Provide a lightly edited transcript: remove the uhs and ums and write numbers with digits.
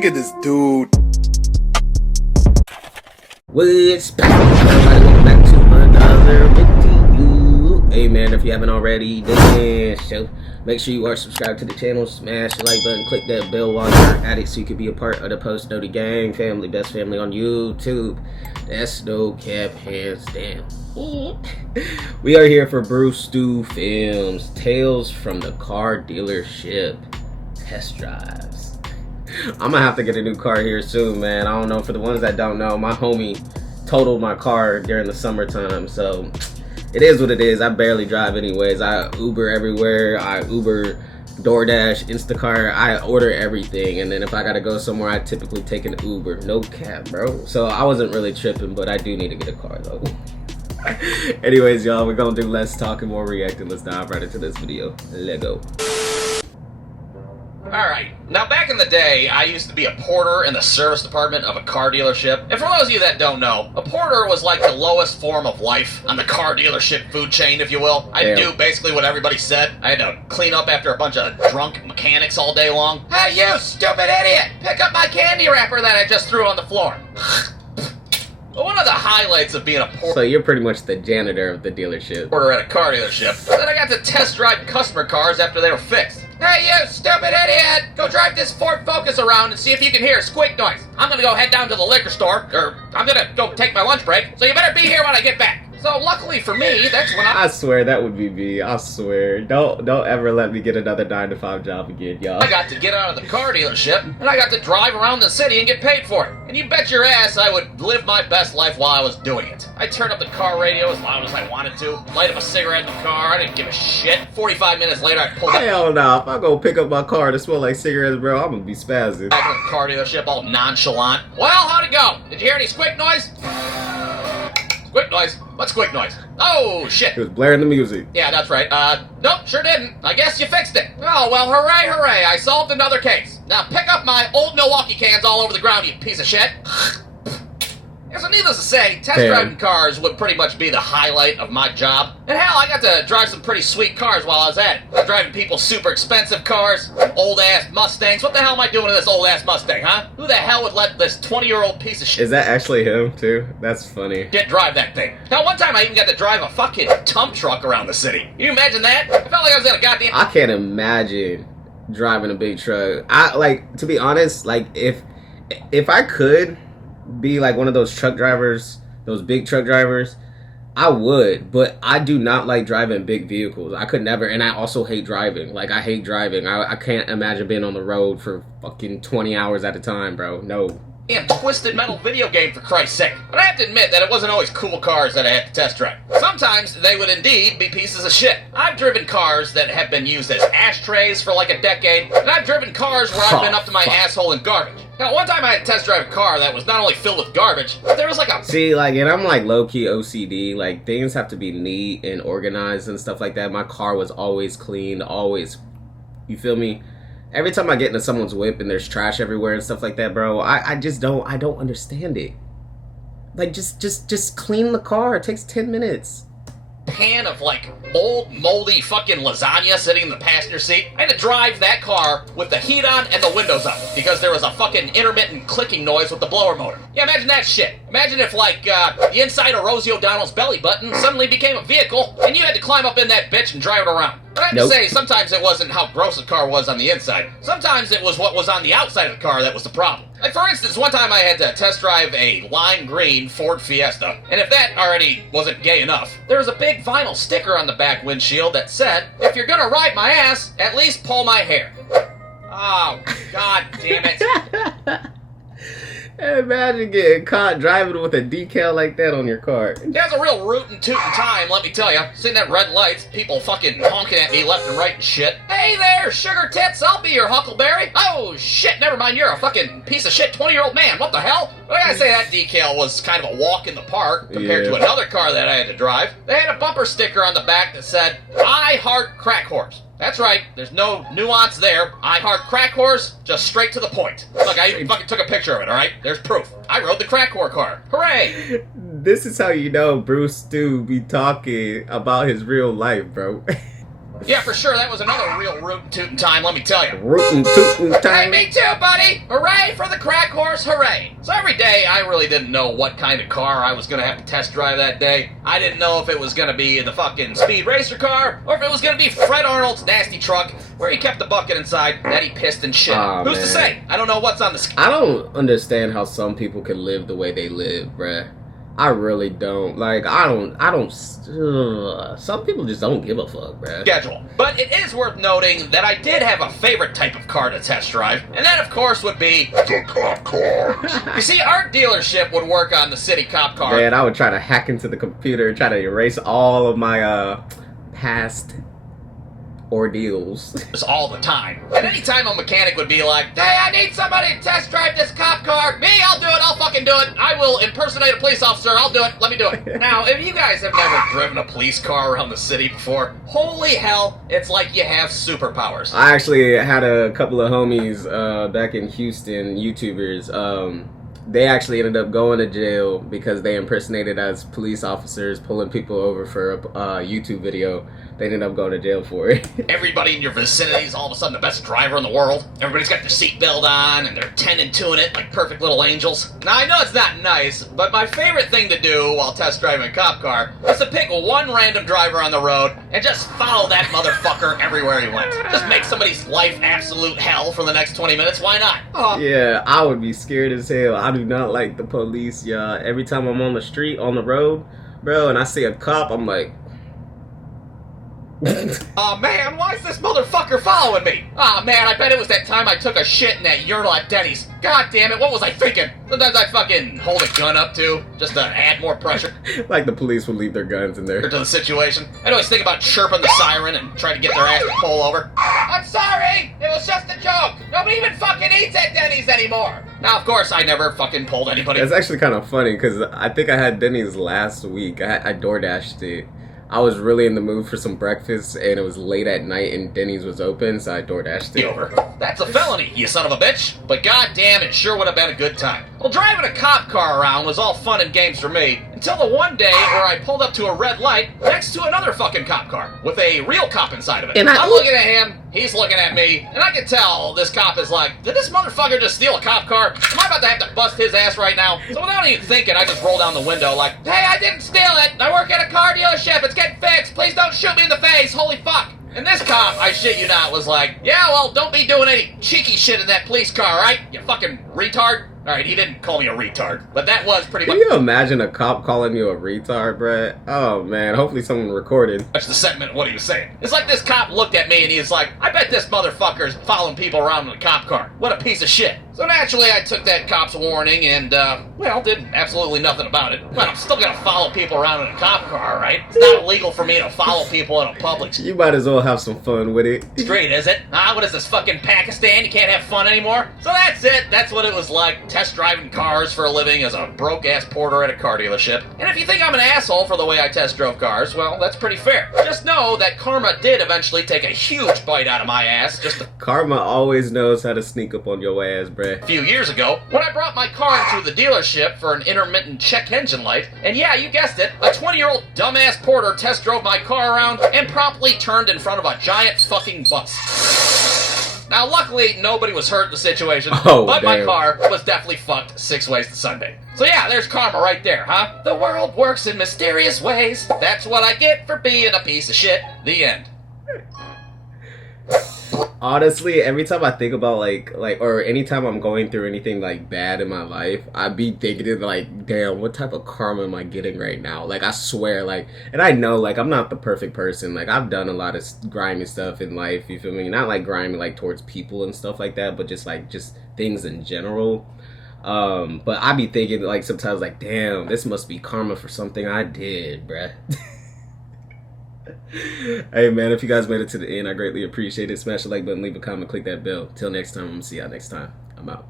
Look at this dude. What's back? Everybody, welcome back to another video. Hey man, if you haven't already done so, make sure you are subscribed to the channel, smash the like button, click that bell while you're at it so you can be a part of the Post Noti Gang family, best family on YouTube. That's no cap, hands down. We are here for Bruce Stu Films, Tales from the Car Dealership Test Drives. I'm gonna have to get a new car here soon, man. I don't know, for the ones that don't know, my homie totaled my car during the summertime, so it is what it is. I barely drive anyways. I Uber everywhere. I Uber, DoorDash, Instacart. I order everything, and then if I gotta go somewhere, I typically take an Uber. No cap, bro. So I wasn't really tripping, but I do need to get a car though. Anyways, y'all, we're gonna do less talking, more reacting. Let's dive right into this video. Let's go. Alright, now back in the day, I used to be a porter in the service department of a car dealership. And for those of you that don't know, a porter was like the lowest form of life on the car dealership food chain, if you will. I'd do basically what everybody said. I had to clean up after a bunch of drunk mechanics all day long. Hey, you stupid idiot! Pick up my candy wrapper that I just threw on the floor. One of the highlights of being a porter, So you're pretty much the janitor of the dealership. at a car dealership, was that I got to test drive customer cars after they were fixed. Hey, you stupid idiot! Go drive this Ford Focus around and see if you can hear a squeak noise. I'm gonna go head down to the liquor store, or I'm gonna go take my lunch break, so you better be here when I get back. So luckily for me, that's when I swear that would be me. I swear. Don't ever let me get another 9-to-5 job again, y'all. I got to get out of the car dealership, and I got to drive around the city and get paid for it. And you bet your ass I would live my best life while I was doing it. I turned up the car radio as loud as I wanted to, light up a cigarette in the car, I didn't give a shit. 45 minutes later, I pulled up. Hell no. If I go pick up my car to smell like cigarettes, bro, I'm gonna be spazzing. Back in the car dealership all nonchalant. Well, how'd it go? Did you hear any squeak noise? Squeak noise? What squeak noise? Oh, shit. He was blaring the music. Yeah, that's right. Nope, sure didn't. I guess you fixed it. Oh, well, hooray, hooray. I solved another case. Now pick up my old Milwaukee cans all over the ground, you piece of shit. Yeah, so needless to say, test driving cars would pretty much be the highlight of my job. And hell, I got to drive some pretty sweet cars while I was at it. I was driving people's super expensive cars, old-ass Mustangs. What the hell am I doing to this old-ass Mustang, huh? Who the hell would let this 20-year-old piece of shit... Is that actually him, too? That's funny. ...drive that thing? Now, one time I even got to drive a fucking dump truck around the city. Can you imagine that? I felt like I was in a goddamn... I can't imagine driving a big truck. To be honest, like, if I could be like one of those truck drivers, those big truck drivers, I would, but I do not like driving big vehicles. I could never, and I also hate driving. Like, I hate driving. I can't imagine being on the road for fucking 20 hours at a time, bro. No. Damn twisted metal video game, for Christ's sake. But I have to admit that it wasn't always cool cars that I had to test drive. Sometimes they would indeed be pieces of shit. I've driven cars that have been used as ashtrays for like a decade, and I've driven cars where I've been up to my asshole in garbage. Now, one time I had to test drive a car that was not only filled with garbage, but there was like a... See, like, and I'm like low-key OCD. Like, things have to be neat and organized and stuff like that. My car was always clean, always... You feel me? Every time I get into someone's whip and there's trash everywhere and stuff like that, bro, I don't understand it. Like, just clean the car. It takes 10 minutes. Pan of like old moldy fucking lasagna sitting in the passenger seat. I had to drive that car with the heat on and the windows up because there was a fucking intermittent clicking noise with the blower motor. Yeah, imagine that shit. Imagine if like the inside of Rosie O'Donnell's belly button suddenly became a vehicle and you had to climb up in that bitch and drive it around. But I have to say, sometimes it wasn't how gross the car was on the inside. Sometimes it was what was on the outside of the car that was the problem. Like, for instance, one time I had to test drive a lime green Ford Fiesta, and if that already wasn't gay enough, there was a big vinyl sticker on the back windshield that said, "If you're gonna ride my ass, at least pull my hair." Oh, god damn it. Imagine getting caught driving with a decal like that on your car. There's a real rootin' tootin' time, let me tell you. Sitting at red lights, people fucking honking at me left and right and shit. Hey there, sugar tits, I'll be your huckleberry. Oh shit, never mind, you're a fucking piece of shit 20-year-old man, what the hell? But I gotta say, that decal was kind of a walk in the park compared to another car that I had to drive. They had a bumper sticker on the back that said, "I heart crack whores." That's right, there's no nuance there. I heart crack whores, just straight to the point. Look, I even fucking took a picture of it, alright? There's proof. I rode the crack whore car. Hooray! This is how you know Bruce Stu be talking about his real life, bro. Yeah, for sure, that was another real rootin' tootin' time, let me tell you. Rootin' tootin' Hey, time. me too, buddy! Hooray for the crack horse, hooray! So every day, I really didn't know what kind of car I was gonna have to test drive that day. I didn't know if it was gonna be the fucking speed racer car, or if it was gonna be Fred Arnold's nasty truck, where he kept the bucket inside that he pissed and shit. Aw, Who's man. to say? I don't know what's on the scale. I don't understand how some people can live the way they live, bruh. I really don't. Like, some people just don't give a fuck, bruh. Schedule. But it is worth noting that I did have a favorite type of car to test drive, and that, of course, would be the cop car. You see, our dealership would work on the city cop car. Man, I would try to hack into the computer, try to erase all of my past ordeals. All the time. And anytime a mechanic would be like, hey, I need somebody to test drive this cop car. Me, I'll do it. I'll fucking do it. I will impersonate a police officer. I'll do it. Let me do it. Now, if you guys have never driven a police car around the city before, holy hell, it's like you have superpowers. I actually had a couple of homies back in Houston, YouTubers. They actually ended up going to jail because they impersonated as police officers, pulling people over for a YouTube video. They ended up going to jail for it. Everybody in your vicinity is all of a sudden the best driver in the world. Everybody's got their seatbelt on, and they're 10 and 2-ing it like perfect little angels. Now, I know it's not nice, but my favorite thing to do while test driving a cop car is to pick one random driver on the road and just follow that motherfucker everywhere he went. Just make somebody's life absolute hell for the next 20 minutes. Why not? Oh. Yeah, I would be scared as hell. I do not like the police, y'all. Every time I'm on the street, on the road, bro, and I see a cop, I'm like... Oh man, why is this motherfucker following me? Oh man, I bet it was that time I took a shit in that urinal at Denny's. God damn it, what was I thinking? Sometimes I fucking hold a gun up too, just to add more pressure Like the police would leave their guns in there. to the situation. I'd always think about chirping the siren and try to get their ass to pull over. I'm sorry, it was just a joke. Nobody even fucking eats at Denny's anymore. Now, of course, I never fucking pulled anybody. It's actually kind of funny because I think I had Denny's last week. I DoorDashed it. I was really in the mood for some breakfast, and it was late at night, and Denny's was open, so I DoorDashed it. Over. That's a felony, you son of a bitch. But goddamn, it sure would have been a good time. Well, driving a cop car around was all fun and games for me, until the one day where I pulled up to a red light next to another fucking cop car, with a real cop inside of it. And I'm looking at him, he's looking at me, and I can tell this cop is like, did this motherfucker just steal a cop car? Am I about to have to bust his ass right now? So without even thinking, I just roll down the window like, hey, I didn't steal it. I work at a car dealership. It's getting fixed. Please don't shoot me in the face. Holy fuck. And this cop, I shit you not, was like, yeah, well, don't be doing any cheeky shit in that police car, right? You fucking retard. Alright, he didn't call me a retard, but that was pretty Can you imagine a cop calling you a retard, bruh? Oh, man. Hopefully someone recorded. much the sentiment of what he was saying. It's like this cop looked at me and he was like, I bet this motherfucker's following people around in a cop car. What a piece of shit. So naturally, I took that cop's warning and, well, did absolutely nothing about it. But I'm still gonna follow people around in a cop car, right? It's not illegal for me to follow people in a public You might as well have some fun with it. street, is it? What is this, fucking Pakistan? You can't have fun anymore? So that's it. That's what it was like, test driving cars for a living as a broke-ass porter at a car dealership. And if you think I'm an asshole for the way I test drove cars, well, that's pretty fair. Just know that karma did eventually take a huge bite out of my ass just a Karma always knows how to sneak up on your ass, bruh. few years ago when I brought my car into the dealership for an intermittent check engine light. And yeah, you guessed it, a 20-year-old dumbass porter test drove my car around and promptly turned in front of a giant fucking bus. Now, luckily, nobody was hurt in the situation, but my damn. car was definitely fucked 6 ways to Sunday. So yeah, there's karma right there, huh? The world works in mysterious ways. That's what I get for being a piece of shit. The end. Honestly, every time I think about or anytime I'm going through anything like bad in my life, I'd be thinking like, damn, what type of karma am I getting right now? Like, I swear, like, and I know, like, I'm not the perfect person. Like, I've done a lot of grimy stuff in life, you feel me? Not like grimy, like, towards people and stuff like that, but just things in general. But I be thinking, like, sometimes, like, damn, this must be karma for something I did, bruh. Hey man, if you guys made it to the end, I greatly appreciate it. Smash the like button, leave a comment, click that bell. Till next time, I'm gonna see y'all next time. I'm out.